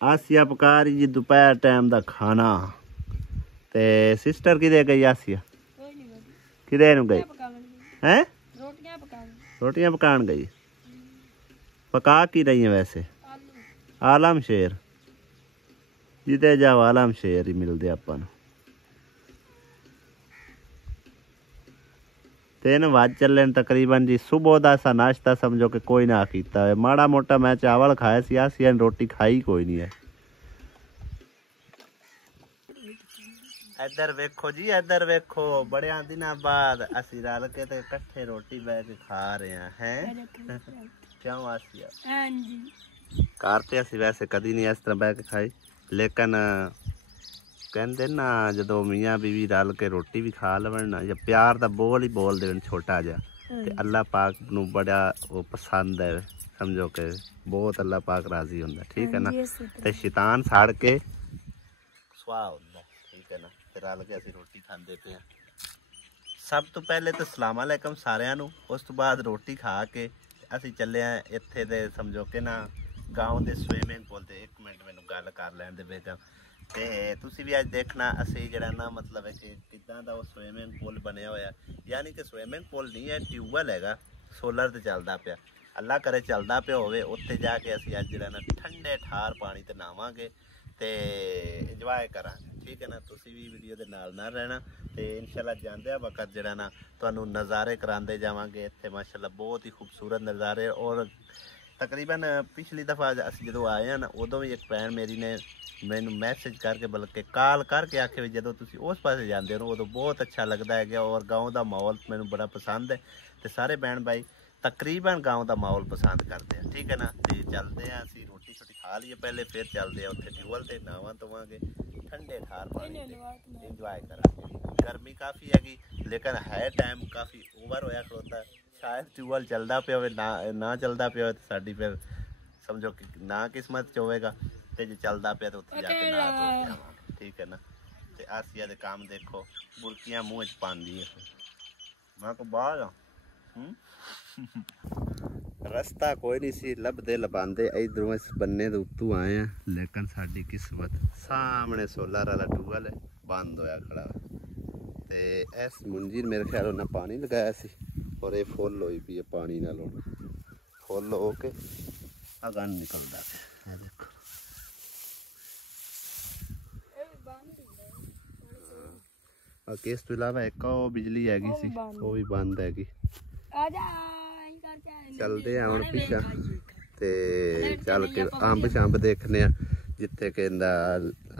आसिया पका रही जी दोपहर टाइम का खाना। ते सिस्टर किधे गई आसिया? किधे नु गई हैं? रोटियां पकान गई। पका की रही है वैसे? आलम शेर जिदे जाओ आलम शेर ही मिलते अपन। 3 वज चले तकरीबन जी। सुबह का सा नाश्ता समझो कि कोई ना किया है। माड़ा मोटा मैं चावल खाया सी, आसिया रोटी खाई कोई नहीं है। इधर वेखो जी, इधर वेखो, बड़े दिनों बाद असी रल के ते इकट्ठे रोटी बह के खा रहे हैं। क्यों आसिया? करते असी वैसे कदी नहीं इस तरह बह के खाई, लेकिन कहते ना जो मियाँ बीवी रल के रोटी भी खा लवन या प्यार का बोल ही बोल देवन छोटा जा, ते अल्लाह पाक नू बड़ा वो पसंद है। समझो कि बहुत अल्लाह पाक राजी होंदा, ठीक है ना। ते शैतान साड़ के सुहा होंदा, ठीक है ना। ते रल के असी रोटी खांदे पे हैं। सब तो पहले तो सलाम अलैकुम सारिਆਂ ਨੂੰ। उस तो बाद रोटी खा के ਅਸੀਂ ਚੱਲੇ ਆ ਇੱਥੇ ਦੇ ਸਮਝੋ ਕਿ ਨਾ गाँव ਦੇ ਸਵਿਮਿੰਗ ਪੂਲ ਤੇ। 1 ਮਿੰਟ ਮੈਨੂੰ ਗੱਲ ਕਰ ਲੈਣ ਦੇ ਬੇਗਮ। ਤੇ ਤੁਸੀਂ ਵੀ ਅੱਜ ਦੇਖਣਾ ਅਸੀਂ ਜਿਹੜਾ ਨਾ ਮਤਲਬ ਹੈ ਕਿ ਕਿੱਦਾਂ ਦਾ ਉਹ ਸਵਿਮਿੰਗ ਪੂਲ ਬਣਿਆ ਹੋਇਆ। ਯਾਨੀ ਕਿ ਸਵਿਮਿੰਗ ਪੂਲ ਨਹੀਂ ਹੈ, ਟਿਊਬਵੈਲ ਹੈਗਾ, ਸੋਲਰ ਤੇ ਚੱਲਦਾ ਪਿਆ। ਅੱਲਾ ਕਰੇ ਚੱਲਦਾ ਪਿਆ ਹੋਵੇ। ਉੱਥੇ ਜਾ ਕੇ ਅਸੀਂ ਅੱਜ ਜਿਹੜਾ ਨਾ ਠੰਡੇ ਠਾਰ ਪਾਣੀ ਤੇ ਨਹਾਵਾਂਗੇ ਤੇ ਇੰਜੋਏ ਕਰਾਂਗੇ, ठीक है ना। तुसी भी वीडियो के नाल ना रहना ते इंशाल्लाह जांदे वक्त जरा ना तुहानू नज़ारे करांदे जावांगे। इत्थे माशाल्लाह बहुत ही खूबसूरत नज़ारे। और तकरीबन पिछली दफ़ा असीं जदों आए हैं ना, उदों भी एक भैन मेरी ने मैनू मैसेज करके बल्कि कॉल करके आखे भी जदों तुसीं उस पासे जांदे हो उदों बहुत अच्छा लगता है। और गाँव का माहौल मैनू बड़ा पसंद है। तो सारे भैन भाई तकरीबन गाँव का माहौल पसंद करते हैं, ठीक है ना। तो चलते हैं असीं रोटी शोटी खा लीए पहले, फिर चलते हैं उत्थे ट्यूबवैल ते नहावां धोवांगे, ठंडे ठार पानी इंजॉय करांगे। गर्मी काफ़ी हैगी लेकिन है टाइम काफ़ी ओवर होया खड़ोता। शायद ट्यूबवैल चलता पिया होवे, ना चलता पिया होवे तो साडी फिर समझो कि ना किस्मत च होवेगा। ते जे चलता पिया तो उत्थे जाके नहा धो के आवांगे, ठीक है ना। ते आसिया दे काम देखो, बुरकियां मूँह च पांदी है। मैं को बाहर रस्ता कोई नहीं सी लभदे लभांदे इधरों इस बन्ने दे उत्तों आए हैं, लेकिन साडी किस्मत सामने सोलर वाला ट्यूबवैल है बंद होया खड़ा। ते इस मुंजी मेरे ख्याल उन्हें पानी लगाया सी और ये फुल होई पई है पानी नाल। फुल हो के अगन निकलदा है, देखो। इस तो इलावा एक बिजली हैगी सी वो भी बंद हैगी। चलते हैं हम पिछा ते चल के अंब शंब देखने जिथे कि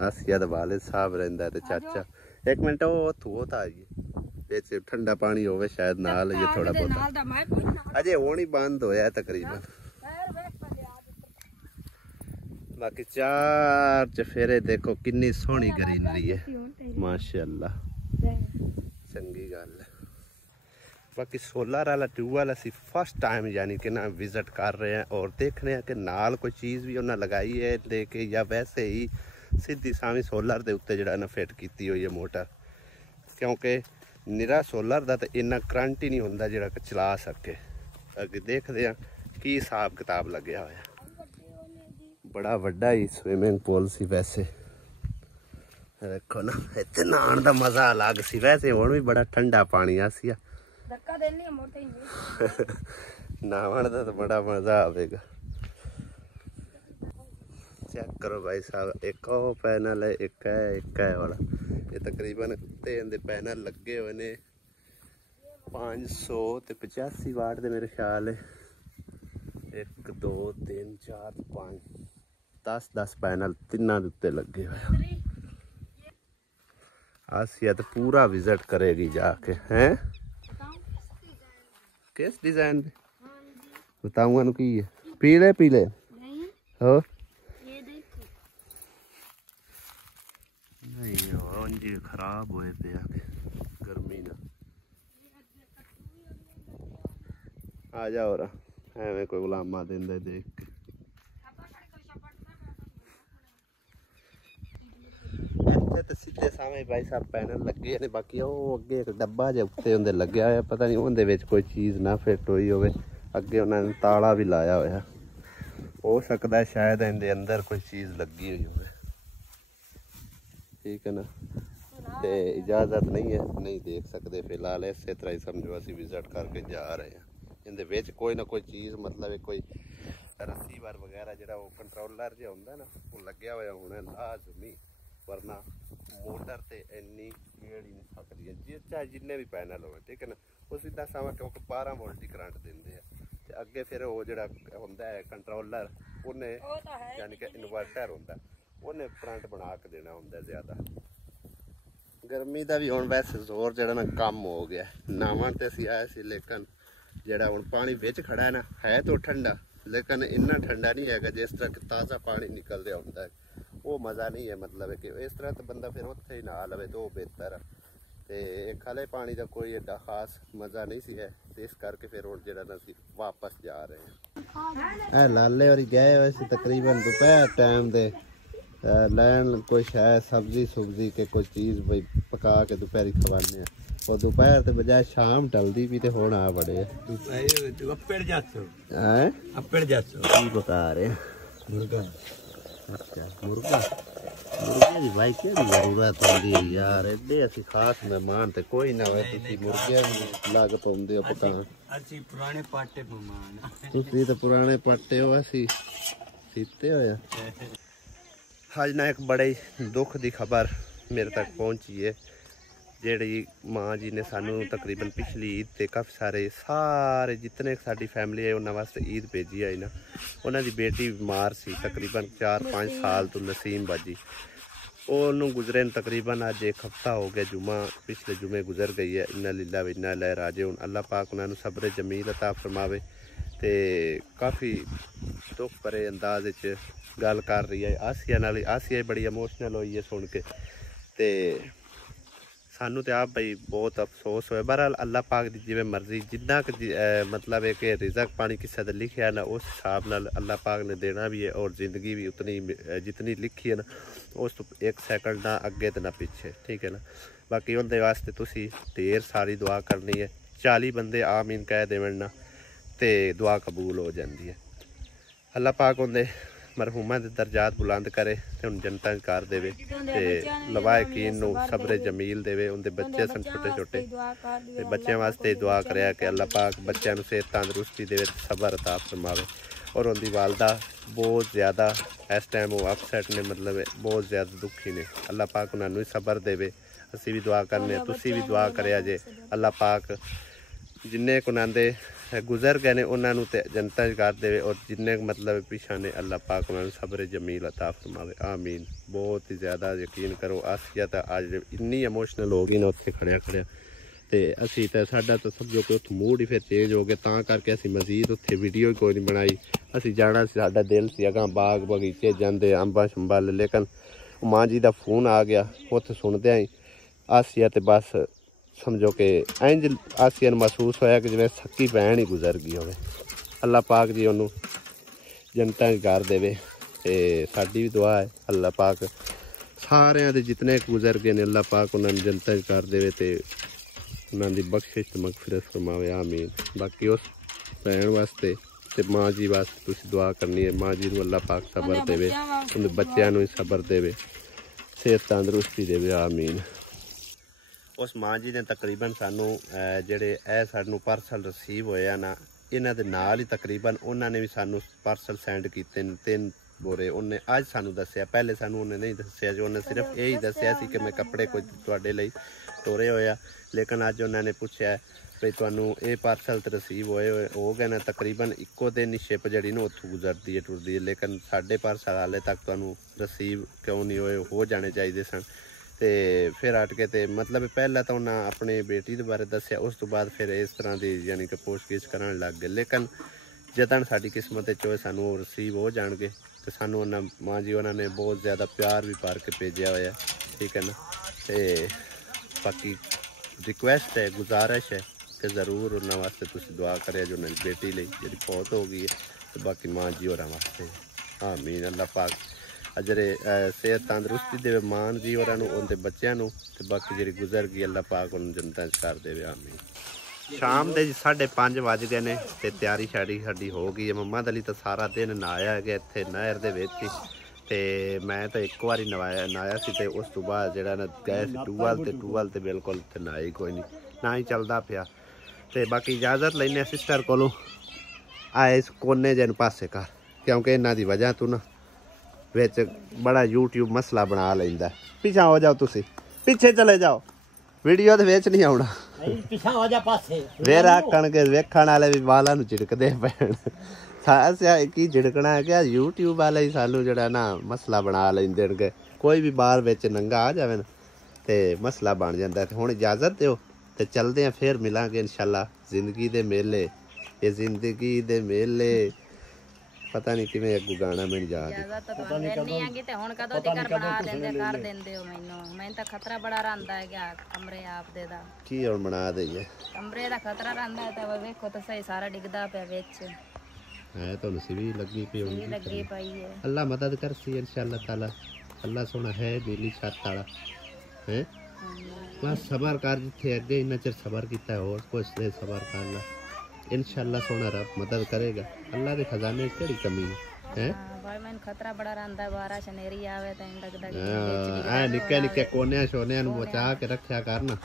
आसिया दा वालिद साहब रहिंदा ते चाचा। 1 मिनट वो था जी बिच ठंडा पानी होवे शायद नाल ये थोड़ा बहुत अजे हुण ही बंद होया तकरीबन। बाकी 4 चफेरे देखो कितनी सोहनी ग्रीनरी है माशाअल्लाह, चंगी गल है। बाकी सोलर वाला ट्यूबवैल असी फर्स्ट टाइम यानी कि ना विजिट कर रहे हैं और देखने हैं कि नाल कोई चीज़ भी उन्हें लगाई है लेके या वैसे ही सीधी सावी सोलर के उत्ते जड़ा ना फिट की हुई है मोटर। क्योंकि निरा सोलर का तो इन्ना करंट ही नहीं होंदा जिहड़ा कि चला सके। अगे देखते हैं की हिसाब किताब लग्या होया। बड़ा वड्डा ही स्विमिंग पूल सी वैसे, देखो ना इत्थे नहाण दा मज़ा अलग सी। वैसे हुण भी बड़ा ठंडा पानी आसिया नहावन का तो बड़ा मजा आएगा। चेक करो भाई साहब, एक और पैनल है, एक है वाला। ये तकरीबन तीन पैनल लगे हुए ने 585 वाट दे मेरे ख्याल है। 1 2 3 4 5 10 पैनल तिना दे उत्ते लगे हुए। आसिया तो पूरा विजिट करेगी जाके। हैं किस डिजाइन बताऊंगा नु की है? पीले पीले हो नहीं ऑरेंज खराब होए पे आके गर्मी ना आ जाओ रा एवें कोई गुलामा देंदा देख के। इत्थे ते सीधे सामने भाई साहब पैनल लगे ने। बाकी वो अगे एक डब्बा जिहा उत्ते उंदे लग्या होया, पता नहीं उंदे विच कोई चीज़ ना फिट होई होवे। अगे उन्होंने ताला भी लाया होया, हो सकता है शायद इनके अंदर कोई चीज़ लगी हुई हो, ठीक है ना। तो इजाज़त नहीं है, नहीं देख सकते फिलहाल। इस तरह ही समझो असी विजिट करके जा रहे हैं। इनके विच कोई ना कोई चीज़ मतलब कोई रसीवर वगैरह जो कंट्रोलर जो होंगे ना वो लग्या हुआ होना लाजमी, वरना मोटर से इन्नी स्पीड ही नहीं सकती है जी, चाहे जिन्ने भी पैनल हो, ठीक है ना। वो सीधा समा क्योंकि 12 वोल्ट ही करंट देंगे ते अगे फिर वो जो होंगे है कंट्रोलर उन्हें यानी कि इन्वर्टर होंगे उन्हें करंट बना के देना होंगे ज़्यादा। गर्मी का भी हुण वैसे जोर जो ना कम हो गया। नावन तो असीं आए सी, लेकिन जोड़ा हुण पानी बिच खड़ा है ना, है तो ठंडा लेकिन इन्ना ठंडा नहीं है जिस तरह कि ताज़ा पानी निकल रहा होंगे, वो मज़ा नहीं है। मतलब कि इस तरह तो बंदा फिर उत्थे ही नहा लवे तो बेहतर है। तो खाले पानी का कोई एडा खास मज़ा नहीं सी है, तो इस करके फिर हुण जो ना वापस जा रहे हैं। लाले और गए वैसे तकरीबन दोपहर टाइम दे लैन कोई शायद सब्जी सुब्जी के कोई चीज़ भाई पका के दोपहरी खवाने, और दोपहर के बजाय शाम टलदी भी तो होना आ बड़े की पका रहे मुर्गा। अच्छा मुर्गा, मुर्गे की भाई क्या जरूरत होती है यार, एडे असी खास मेहमान तो कोई ना हो, मुर्गे लग पाते हो पका। पुराने पाटे मेहमान, तुसी तो पुराने पाटे हो, असी सीते हो। आज ना एक बड़े दुख की खबर मेरे तक पहुंची है, जी माँ जी ने सानू तकरीबन पिछली ईद ते काफ़ी सारे जितने साड़ी फैमिली है उन्होंने वास्ते ईद भेजी आई ना। उन्होंने बेटी बीमार सी तकरीबन 4-5 साल तो नसीम बाजी, उन्होंने गुजरे तकरीबन अज एक हफ्ता हो गया, जुमा पिछले जुमे गुजर गई है। इन्ना लीला व इन्ना लह राजे। हूँ अल्लाह पाक उन्होंने सब्र जमील अता फरमावे। तो काफ़ी दुख भरे अंदाज गल कर रही है आसिया नाल, आसिया बड़ी इमोशनल हुई है सुन के। तो सानू तो आप भाई बहुत अफसोस होया। बहरहाल अल्लाह पाक की जिवें मर्जी, जिन्ना मतलब है कि रिजक पानी किसी का लिखिया ना उस हिसाब नाल अल्लाह पाक ने देना भी है, और ज़िंदगी भी उतनी जितनी लिखी है ना उस तो 1 सेकंड ना अगे तो ना पीछे, ठीक है ना। बाकी उनके वास्ते तुसी ढेर सारी दुआ करनी है। 40 बंदे आमीन कह देवन ना तो दुआ कबूल हो जाती है। अल्लाह पाक उनके मरहूमां दे दर्जात बुलंद करे ते उन जनता कर देवे ते लवायकीन नू सब्र जमील देवे। उनके बच्चे सन छोटे छोटे ते बच्चों वास्ते दुआ करे कि अल्लाह पाक बच्चों नू सेहत तंदरुस्ती देवे, सब्र अता फरमावे। और उनकी वालदा बहुत ज़्यादा इस टाइम वो अपसैट ने, मतलब बहुत ज़्यादा दुखी ने। अल्लाह पाक उन्होंने सब्र देवे। असी भी दुआ करने, तुसी भी दुआ करे जे अल्लाह पाक जिन्ने कुनांदे गुजर गए ने उन्होंने तो जनता कर दे, और जिन्ने मतलब पिछा ने अल्लाह पाक उन्होंने सब्र जमील अता फरमावे। आमीन। बहुत ही ज़्यादा यकीन करो आसिया तो अज इन्नी इमोशनल हो गई ना उत्थे खड़िया खड़िया, तो असी तो साडा तो समझो कि उत्थे मूड ही फिर चेंज हो गया, तां करके असी मजीद उत्थे वीडियो ही कोई नहीं बनाई। असी जाना साडा दिल सी अगां बाग बगीचे जाते अंबा शंबा, लेकिन माँ जी का फोन आ गया। उत्थे सुनदे ही आसिया तो बस समझो कि इंज आसिया महसूस होया कि जिवें सक्की भैन ही गुजर गई होवे। अल्लाह पाक जी उन्होंने जनता कर देवे। ते साडी भी दुआ है अल्लाह पाक सारिਆਂ ਦੇ जितने गुजर गए ने अल्लाह पाक उन्होंने जनता कर देवे ते उन्हों की बख्शिश ते मगफिरत फरमावे। आमीन। बाकी उस भैन वास्ते ते माँ जी वास्ते तुसीं दुआ करनी है, माँ जी नूं अल्लाह पाक सब्र देवे, उनके बच्चों नूं सब्र देवे, सेहत तंदरुस्ती देवे। आमीन। उस माँ जी ने तकरीबन सानू जेडे सानू पार्सल रिसीव होया ना, इन्हां दे नाल ही तकरीबन उन्होंने भी सानू पार्सल सेंड किए 3 बोरे। उन्हें अज सानू दस्सिया, पहले सानू उन्हें नहीं दस्सिया जो उन्हें सिर्फ यही दस्सिया सी कि मैं कपड़े कोई तुहाडे लई तोरे होया, लेकिन अज उन्होंने पूछा भी तुहानू ये पार्सल तो रिसीव होए हो गए ना, तकरीबन इक्को दिन ही शिप जी ना उत्थों गुजरती है टुरदी है, लेकिन साढ़े पार्सल हाले तक तुहानू रिसीव क्यों नहीं होए, हो जाने चाहिए सन। तो फिर हट के तो मतलब पहला तो उन्हें अपनी बेटी के बारे दसिया, उस तो बाद फिर इस तरह की यानी कि पूछगिछ करन लग गए, लेकिन जदन साडी किस्मत चो सानू रिसीव हो जाएंगे तो सानू उन्हें माँ जी उन्होंने बहुत ज़्यादा प्यार भी भर के भेजा होया, ठीक है ना। तो बाकी रिक्वेस्ट है, गुजारिश है कि ज़रूर उन्होंने वास्ते तुसीं दुआ करे जो उन्होंने बेटी लई जी फौत हो गई है, तो बाकी माँ जी होरां वास्ते। आमीन। अल्लाह पाक अजरे सेहत तंदरुस्ती देवे मान जी और उनके बच्चों को, तो बाकी जी गुजर गई अल्लाह पाक उन्होंने जनता कर देवे। आमीन। ਸ਼ਾਮ ਦੇ 5:30 ਵੱਜ ਗਏ ਨੇ ਤੇ ਤਿਆਰੀ ਸਾਡੀ ਹੋ ਗਈ ਹੈ। ਮੰਮਾ ਦਾ ਲਈ ਤਾਂ ਸਾਰਾ ਦਿਨ ਨਹਾਇਆ ਹੈਗਾ ਇੱਥੇ ਨਹਿਰ ਦੇ ਵਿੱਚ ਹੀ, ਤੇ ਮੈਂ ਤਾਂ ਇੱਕ ਵਾਰੀ ਨਹਾਇਆ ਸੀ ਤੇ ਉਸ ਤੋਂ ਬਾਅਦ ਜਿਹੜਾ ਨਾ ਗਏ ਸੀ ਟੂਵਲ ਤੇ ਬਿਲਕੁਲ ਇੱਥੇ ਨਹਾਈ ਕੋਈ ਨਹੀਂ, ਨਾ ਹੀ ਚੱਲਦਾ ਪਿਆ। ਤੇ ਬਾਕੀ ਇਜਾਜ਼ਤ ਲੈਣੇ ਸਿਸਟਰ ਕੋਲੋਂ ਆਏ ਇਸ ਕੋਨੇ ਜਿਹੇ ਨੂੰ ਪਾਸੇ ਕਰ, ਕਿਉਂਕਿ ਇਹਨਾਂ ਦੀ ਵਜ੍ਹਾ ਤੋਂ ਨਾ ਵਿੱਚ ਬੜਾ YouTube ਮਸਲਾ ਬਣਾ ਲੈਂਦਾ। ਪਿੱਛਾ ਹੋ ਜਾਓ, ਤੁਸੀਂ ਪਿੱਛੇ ਚਲੇ ਜਾਓ, ਵੀਡੀਓ ਦੇ ਵਿੱਚ ਨਹੀਂ ਆਉਣਾ। ਪਿੱਛਾ ਹੋ ਜਾ ਪਾਸੇ ਵੇਰ ਆਖਣਗੇ ਵੇਖਣ ਵਾਲੇ ਵੀ ਵਾਲਾਂ ਨੂੰ ਝਿੜਕਦੇ ਪੈਣ। ਸਾਸਿਆ ਕੀ ਝਿੜਕਣਾ ਹੈ ਕਿ YouTube ਵਾਲੇ ਹੀ ਸਾਨੂੰ ਜਿਹੜਾ ਨਾ ਮਸਲਾ ਬਣਾ ਲੈਂਦੇ ਨੇ। ਕੋਈ ਵੀ ਬਾਹਰ ਵਿੱਚ ਨੰਗਾ ਆ ਜਾਵੇ ਨਾ ਤੇ ਮਸਲਾ ਬਣ ਜਾਂਦਾ। ਤੇ ਹੁਣ ਇਜਾਜ਼ਤ ਦਿਓ ਤੇ ਚੱਲਦੇ ਆ, ਫਿਰ ਮਿਲਾਂਗੇ ਇਨਸ਼ਾਅੱਲਾ। ਜ਼ਿੰਦਗੀ ਦੇ ਮੇਲੇ, ਇਹ ਜ਼ਿੰਦਗੀ ਦੇ ਮੇਲੇ, ਪਤਾ ਨਹੀਂ ਕਿਵੇਂ ਅੱਗੂ ਗਾਣਾ ਮੈਨੂੰ ਯਾਦ ਹੈ। ਪਤਾ ਨਹੀਂ ਆਂਗੀ ਤੇ ਹੁਣ ਕਦੋਂ ਤੱਕ ਬਣਾ ਲੈਂਦੇ ਕਰ ਦਿੰਦੇ ਹੋ ਮੈਨੂੰ ਤਾਂ ਖਤਰਾ ਬੜਾ ਰਹਿੰਦਾ ਹੈਗਾ ਕਮਰੇ ਆਪਦੇ ਦਾ। ਕੀ ਹੁਣ ਬਣਾ ਦਈਏ, ਕਮਰੇ ਦਾ ਖਤਰਾ ਰਹਿੰਦਾ ਹੈ। ਤਾਂ ਵੇਖੋ ਤਾਂ ਸਹੀ ਸਾਰਾ ਡਿੱਗਦਾ ਪਿਆ ਵਿੱਚ ਹੈ। ਤੁਹਾਨੂੰ ਸੀ ਲੱਗੀ ਪਈ ਹੋਣੀ, ਲੱਗੀ ਪਈ ਹੈ। ਅੱਲਾ ਮਦਦ ਕਰਸੀ ਇਨਸ਼ਾਅੱਲਾ ਤਾਲਾ। ਅੱਲਾ ਸੋਹਣਾ ਹੈ ਨੀਲੀ ਛੱਤ ਵਾਲਾ ਹੈ। ਬਸ ਸਬਰ ਕਰ, ਜਿੱਥੇ ਅੱਗੇ ਇੰਨਾ ਚਿਰ ਸਬਰ ਕੀਤਾ ਹੋਰ ਕੁਛ ਦੇ ਸਬਰ ਕਰ ਲਾ, इंशाअल्लाह सोना रब मदद करेगा। अल्लाह के खजाने केड़ी कमी है भाई। मैं खतरा बड़ा रहंदा है, बारिश नेरी आवे तो लगदा है निक्के निक्के कोने शोने नु बचा के रखया करना।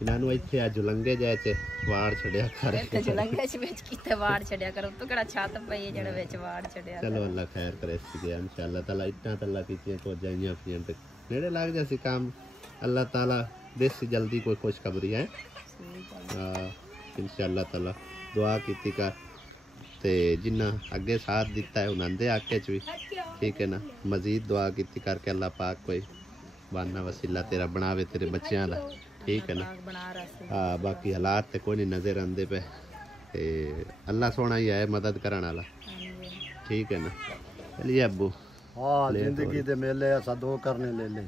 इन्हां नु इत्थे आ जुलंगे जाए च वाड़ छड़या कर, इत्थे जुलंगे च विच किते वाड़ छड़या कर, तो केड़ा छत पई है जेड़े विच वाड़ छड़या। चलो अल्लाह खैर करे इस गया इंशाअल्लाह ताला। इतना तल्ला कीतियां तो जाइयां फियां ते नेड़े लग जासी काम। अल्लाह ताला देसी जल्दी कोई खुशखबरी है इंशाअल्लाह ताला। दुआ कीती कर ते जिन्ना अगे साथ दिता है उन्होंने आके च भी ठीक है ना। मजीद दुआ कीती करके अल्लाह पाक कोई बाना वसीला तेरा बनावे तेरे बच्चों का, ठीक है ना। हाँ बाकी हालात तो कोई नहीं नज़र आते पे, ते अल्लाह सोना ही है मदद करने वाला, ठीक है ना। चलिए अब्बू हाँ जिंदगी दे मेले ऐसा दो करने ले ले।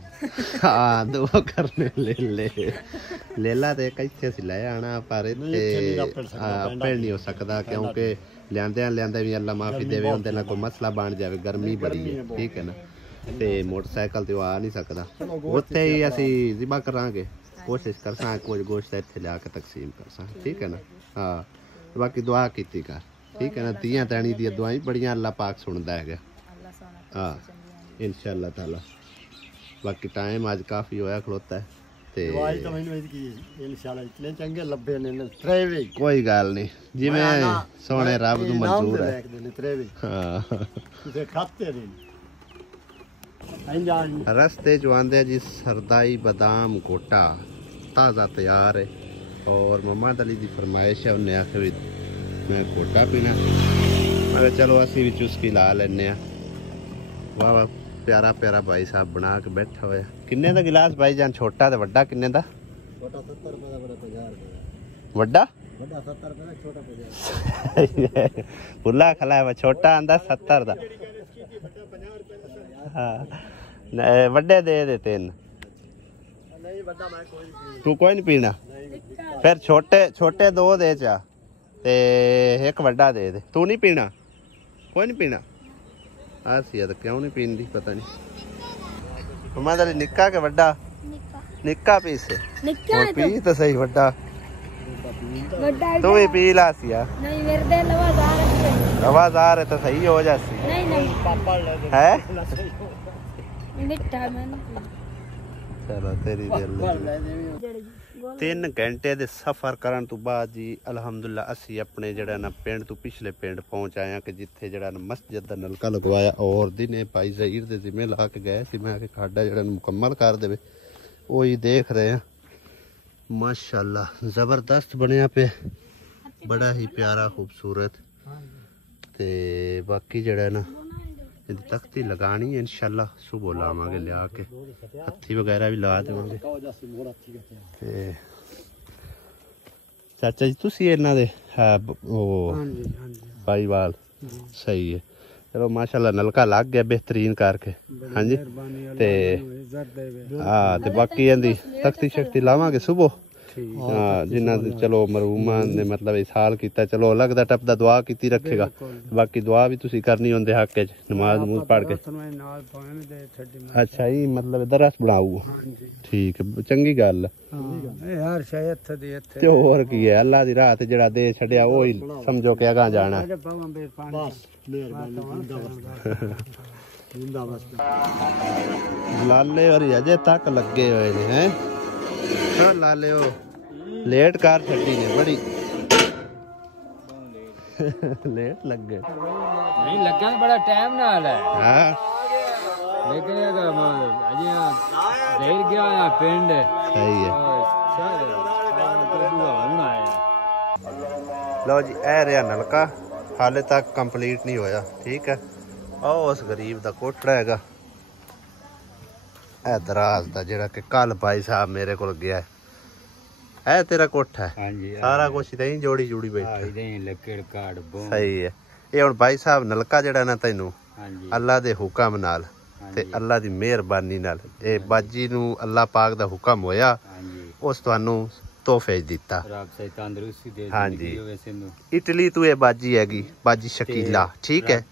हाँ दो करने ले ला ते कैसे सी ले आना पर इत्थे पेड़ नहीं हो सकता, क्योंकि लियांदे भी अल्लाह माफी देवे उनदे ना कोई मसला बन जावे। गर्मी बड़ी है ठीक है ना, ते मोटरसाइकिल ते आ नहीं सकता। उत्थे ही असी जिबा करांगे, कोशिश करसां कुछ गोश्त इत्थे लिया के तकसीम करसां, ठीक है ना। हाँ बाकी दुआ कीती कर, ठीक है ना। तियां तैनी दी दुआई बड़ियां अल्लाह पाक सुनदा है। हाँ इंशाअल्लाह ताला। बाकी टाइम आज काफ़ी होया खलोता है ते चंगे लब्बे ने त्रेवे, कोई गल नहीं जिवें सोने रब नूं मंजूर है। हाँ रस्ते जो आंदे जी सरदाई बादाम गोटा ताज़ा तैयार है, और मम्मा दली की फरमाइश है, उन्हें आखे भी मैं गोटा पीना। मैं चलो असी भी चुस्की ला लेने। वाह वाह प्यारा प्यारा भाई साहब बना के बैठा हुआ। किन्ने दा गिलास भाई जान, छोटा ते वड्डा किन्ने दा? छोटा 70 रुपए दा, बड़ा 50 रुपए। वड्डा वड्डा 70 रुपए दा, छोटा 50। भुल्ला खलाया वा, छोटा आंदा 70 दा। हां वड्डे दे तीन। नहीं वड्डा मैं कोई नहीं, तू कोई नहीं पीना फिर छोटे छोटे दो दे चा ते एक वड्डा दे दे। तू नहीं पीना, कोई नहीं पीना। आसिया तो क्यों नहीं पींदी पता नहीं। हमारे निक्का के वड्डा निक्का पी से पी तो सही वड्डा तू भी पी ला सिया। नहीं मेरे दिल आवाज आ रहे तो सही हो जाती। नहीं नहीं है चलो तेरी दिल। 3 घंटे ਦੇ ਸਫ਼ਰ ਕਰਨ ਤੋਂ ਬਾਅਦ ਜੀ ਅਲਹਮਦੁਲਿਲਾ ਅਸੀਂ ਆਪਣੇ ਜਿਹੜਾ ਨਾ ਪਿੰਡ ਤੋਂ ਪਿਛਲੇ ਪਿੰਡ ਪਹੁੰਚ ਆਏ ਹਾਂ, ਕਿ ਜਿੱਥੇ ਜਿਹੜਾ ਨਾ ਮਸਜਿਦ ਦਾ ਨਲਕਾ ਲਗਵਾਇਆ ਔਰ ਦਿਨੇ ਭਾਈ ਜ਼ਹੀਰ ਦੇ ਜ਼ਿੰਮੇ ਲਾ ਕੇ ਗਏ ਸੀ। ਮੈਂ ਕਿ ਖਾਡਾ ਜਿਹੜਾ ਮੁਕੰਮਲ ਕਰ ਦੇਵੇ, ਉਹ ਹੀ ਦੇਖ ਰਹੇ ਹਾਂ। ਮਾਸ਼ਾਅੱਲਾ ਜ਼ਬਰਦਸਤ ਬਣਿਆ ਪਿਆ, ਬੜਾ ਹੀ ਪਿਆਰਾ ਖੂਬਸੂਰਤ। ਤੇ ਬਾਕੀ ਜਿਹੜਾ ਨਾ ਇਹਦੀ ਤਖਤੀ ਲਗਾਣੀ ਹੈ ਇਨਸ਼ਾਅੱਲਾ, ਸੁਬਹ ਲਾਵਾਂਗੇ ਲਿਆ ਕੇ, ਹੱਥੀ ਵਗੈਰਾ ਵੀ ਲਾ ਦੇਵਾਂਗੇ। ਤੇ ਚਾਚਾ ਜੀ ਤੁਸੀਂ ਇਹਨਾਂ ਦੇ ਉਹ ਭਾਈਵਾਲ ਸਹੀ ਹੈ। ਚਲੋ ਮਾਸ਼ਾਅੱਲਾ ਨਲਕਾ ਲੱਗ ਗਿਆ ਬਿਹਤਰੀਨ ਕਰਕੇ। ਹਾਂਜੀ ਤੇ ਹਾਂ ਤੇ ਬਾਕੀ ਇਹਦੀ ਤਖਤੀ ਸ਼ਕਤੀ ਲਾਵਾਂਗੇ ਸੁਬਹ ਹਾਂ ਜਿਨ੍ਹਾਂ ਦੇ ਚਲੋ ਮਰਹੂਮਾਂ ਨੇ ਮਤਲਬ ਇਸ ਸਾਲ ਕੀਤਾ, ਚਲੋ ਅਲੱਗ ਦਾ ਟੱਪ ਦਾ ਦੁਆ ਕੀਤੀ ਰੱਖੇਗਾ। ਬਾਕੀ ਦੁਆ ਵੀ ਤੁਸੀਂ ਕਰਨੀ ਹੁੰਦੇ ਹੱਕ ਚ, ਨਮਾਜ਼ ਨਮੂਜ਼ ਪੜ੍ਹ ਕੇ। ਅੱਛਾ ਜੀ, ਮਤਲਬ ਦਰਸ ਬਣਾਊ। ਠੀਕ ਹੈ, ਚੰਗੀ ਗੱਲ ਯਾਰ ਸ਼ਾਇਦ ਤੇ ਹੋਰ ਕੀ ਹੈ, ਅੱਲਾ ਦੀ ਰਾਹ ਤੇ ਜਿਹੜਾ ਦੇ ਛੱਡਿਆ ਉਹ ਹੀ ਸਮਝੋ ਕਿ ਅਗਾਂਹ ਜਾਣਾ। ਲਾਲੇ ਹੋਰੀ ਅਜੇ ਤੱਕ ਲੱਗੇ ਹੋਏ ਨੇ ਹੈ ਲਾਲੇ, ਉਹ ਲੇਟ ਕਾਰ ਛੱਡੀ ਨੇ ਬੜੀ ਲੇਟ ਲੱਗੇ ਨਹੀਂ ਲੱਗਾ ਬੜਾ ਟਾਈਮ ਨਾਲ ਹੈ ਹਾਂ, ਲੇਕਿਨ ਅਜੇ ਦੇਰ ਗਿਆ ਆ ਪਿੰਡ। ਸਹੀ ਹੈ। ਹੁਣ ਆਇਆ ਲਓ ਜੀ, ਇਹ ਰਿਹਾ ਨਲਕਾ, ਹਾਲੇ ਤੱਕ ਕੰਪਲੀਟ ਨਹੀਂ ਹੋਇਆ। ਠੀਕ ਹੈ, ਉਹ ਉਸ ਗਰੀਬ ਦਾ ਕੋਠੜਾ ਹੈਗਾ, ਇਹ ਦਰਾਜ ਦਾ ਜਿਹੜਾ ਕਿ ਕੱਲ ਭਾਈ ਸਾਹਿਬ ਮੇਰੇ ਕੋਲ ਗਿਆ। ਇਹ ਤੇਰਾ ਕੋਠਾ ਹੈ? ਹਾਂਜੀ, ਸਾਰਾ ਕੁਛ ਤੇ ਜੋੜੀ ਜੂੜੀ ਬੈਠਾ। ਲੱਕੜ ਕਾੜ ਸਹੀ ਹੈ। ਇਹ ਹੁਣ ਭਾਈ ਸਾਹਿਬ ਨਲਕਾ ਜਿਹੜਾ ਨਾ ਤੈਨੂੰ ਅੱਲਾ ਦੇ ਹੁਕਮ ਨਾਲ ਤੇ ਅੱਲਾ ਦੀ ਮਿਹਰਬਾਨੀ ਨਾਲ ਇਹ ਬਾਜੀ ਨੂੰ ਅੱਲਾ ਪਾਕ ਦਾ ਹੁਕਮ ਹੋਇਆ, ਉਸ ਤੁਹਾਨੂੰ ਤੋਹਫੇ ਦਿੱਤਾ। ਹਾਂਜੀ, ਇਟਲੀ ਤੋਂ ਇਹ ਬਾਜੀ ਹੈਗੀ, ਬਾਜੀ ਸ਼ਕੀਲਾ। ਠੀਕ ਹੈ,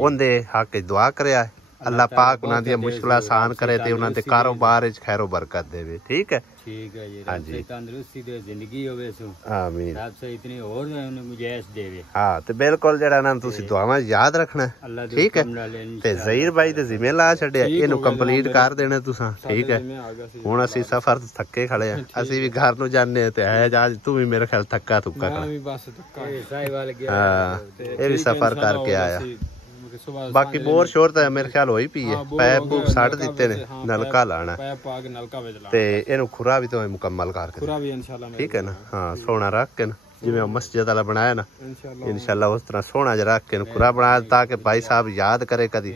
ਉਹਦੇ ਹੱਕ ਦੁਆ ਕਰਿਆ ਅੱਲਾ ਪਾਕ ਉਹਨਾਂ ਦੀਆਂ ਮੁਸ਼ਕਲਾਂ ਆਸਾਨ ਕਰੇ ਤੇ ਉਹਨਾਂ ਦੇ ਕਾਰੋਬਾਰ ਵਿੱਚ ਖੈਰੋ ਬਰਕਤ ਦੇਵੇ। ਠੀਕ ਹੈ, ਠੀਕ ਹੈ ਜੀ, ਹਾਂਜੀ, ਤੰਦਰੁਸਤੀ ਦੇ ਜ਼ਿੰਦਗੀ ਹੋਵੇ ਸੋ ਆਮੀਨ, ਰੱਬ ਸੇ ਇਤਨੀ ਹੋਰ ਗੁੰਜਾਇਸ਼ ਦੇਵੇ। ਹਾਂ, ਤੇ ਬਿਲਕੁਲ ਜਿਹੜਾ ਨਾ ਤੁਸੀਂ ਦੁਆਵਾਂ ਯਾਦ ਰੱਖਣਾ। ਠੀਕ ਹੈ, ਤੇ ਜ਼ਹੀਰ ਭਾਈ ਦੇ ਜ਼ਿੰਮੇ ਲਾ ਛੱਡਿਆ, ਇਹਨੂੰ ਕੰਪਲੀਟ ਕਰ ਦੇਣਾ ਤੁਸੀਂ। ਠੀਕ ਹੈ, ਹੁਣ ਅਸੀਂ ਸਫ਼ਰ ਤੋਂ ਥੱਕੇ ਖੜੇ ਆ, ਅਸੀਂ ਵੀ ਘਰ ਨੂੰ ਜਾਂਦੇ ਤੇ ਹੈ ਅੱਜ ਤੂੰ ਵੀ ਮੇਰੇ ਖਿਆਲ ਥੱਕਾ ਥੁੱਕਾ ਕਰ। ਹਾਂ, ਇਹ ਵੀ ਸਫ਼ਰ ਕਰਕੇ ਆਇਆ। ਬਾਕੀ ਬੋਰ ਸ਼ੋਰ ਤਾਂ ਮੇਰੇ ਖਿਆਲ ਹੋਈ ਪਈ ਹੈ, ਪੈਪ ਪੂਪ ਸੱਟ ਦਿੱਤੇ ਨੇ, ਨਲਕਾ ਲਾਣਾ ਤੇ ਇਹਨੂੰ ਖੁਰਾ ਵੀ ਤਾਂ ਮੁਕੰਮਲ ਕਰਕੇ। ਠੀਕ ਹੈ ਨਾ, ਹਾਂ, ਸੋਹਣਾ ਰੱਖ ਕੇ ਨਾ, ਜਿਵੇਂ ਮਸਜਿਦ ਵਾਲਾ ਬਣਾਇਆ ਨਾ, ਇਨਸ਼ਾਅੱਲਾ ਉਸ ਤਰ੍ਹਾਂ ਸੋਹਣਾ ਜਿਹਾ ਰੱਖ ਕੇ ਖੁਰਾ ਬਣਾਇਆ ਤਾਂ ਕਿ ਭਾਈ ਸਾਹਿਬ ਯਾਦ ਕਰੇ ਕਦੀ।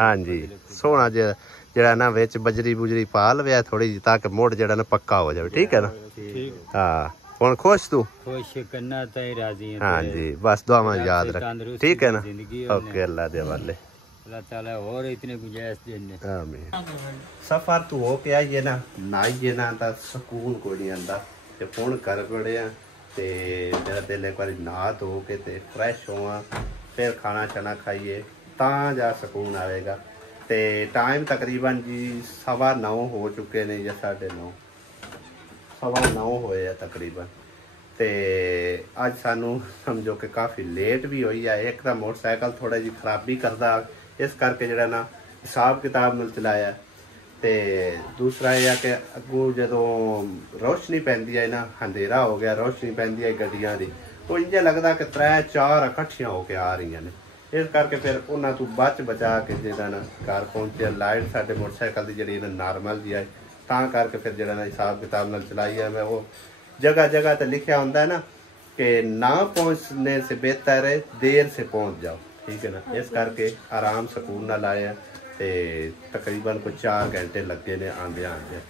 ਹਾਂਜੀ, ਸੋਹਣਾ ਜਿਹਾ ਜਿਹੜਾ ਨਾ ਵਿੱਚ ਬਜਰੀ ਬੁਜਰੀ ਪਾ ਲਵੇ ਥੋੜੀ ਜਿਹੀ, ਤਾਂ ਕਿ ਮੁੜ ਜਿਹੜਾ ਨਾ ਪੱਕਾ ਹੋ ਜਾਵੇ। ਠੀਕ ਹੈ ਨਾ, ਹਾਂ। ਹੁਣ ਖੁਸ਼ ਤੂੰ? ਖੁਸ਼ ਕਰਨਾ ਤਾਂ ਹੀ ਰਾਜ਼ੀ ਹਾਂ। ਹਾਂਜੀ, ਬਸ ਦੁਆਵਾਂ ਯਾਦ ਰੱਖ। ਠੀਕ ਹੈ ਨਾ, ਓਕੇ, ਅੱਲਾ ਦੇ ਹਵਾਲੇ। अल्लाह ताला और इतने गुंजाइश देने। आमीन। सफर तो हो के आइए ना, नाइए ना ता सुकून कोई नहीं आंदा ते फोन कर पड़े आ ते मेरा दिल एक बार नहा धो के ते फ्रेश होवा, फिर खाना छाना खाइए ता जा सुकून आएगा। ते टाइम तकरीबन जी 9:15 हो चुके ने या 9:30, 9:15 होए आ तकरीबन। ਤੇ ਅੱਜ ਸਾਨੂੰ ਸਮਝੋ ਕਿ ਕਾਫੀ ਲੇਟ ਵੀ ਹੋਈ ਆ। ਇੱਕ ਤਾਂ ਮੋਟਰਸਾਈਕਲ ਥੋੜਾ ਜਿਹੀ ਖਰਾਬੀ ਕਰਦਾ, ਇਸ ਕਰਕੇ ਜਿਹੜਾ ਨਾ ਹਿਸਾਬ ਕਿਤਾਬ ਨਾਲ ਚਲਾਇਆ, ਤੇ ਦੂਸਰਾ ਇਹ ਆ ਕਿ ਅੱਗੋਂ ਜਦੋਂ ਰੋਸ਼ਨੀ ਪੈਂਦੀ ਹੈ ਨਾ, ਹਨੇਰਾ ਹੋ ਗਿਆ, ਰੋਸ਼ਨੀ ਪੈਂਦੀ ਹੈ ਗੱਡੀਆਂ ਦੀ, ਉਹ ਇੰਝ ਲੱਗਦਾ ਕਿ 3-4 ਇਕੱਠੀਆਂ ਹੋ ਕੇ ਆ ਰਹੀਆਂ ਨੇ। ਇਸ ਕਰਕੇ ਫਿਰ ਉਹਨਾਂ ਤੋਂ ਬਚਾ ਕੇ ਜਿਹੜਾ ਨਾ ਘਰ ਪਹੁੰਚਿਆ। ਲਾਈਟ ਸਾਡੇ ਮੋਟਰਸਾਈਕਲ ਦੀ ਜਿਹੜੀ ਨਾਰਮਲ ਜੀ ਹੈ, ਤਾਂ ਕਰਕੇ ਫਿਰ ਜਿਹੜਾ ਨਾ ਹਿਸਾਬ ਕਿਤਾਬ ਨਾਲ ਚਲਾਈ ਹੈ ਮੈਂ। ਉਹ जगह जगह तो लिखा होता है ना कि ना पहुंचने से बेहतर है देर से पहुंच जाओ। ठीक है ना, इस करके आराम सुकून ना लाया ते तकरीबन कोई 4 घंटे लगे ने आंदे आंदे।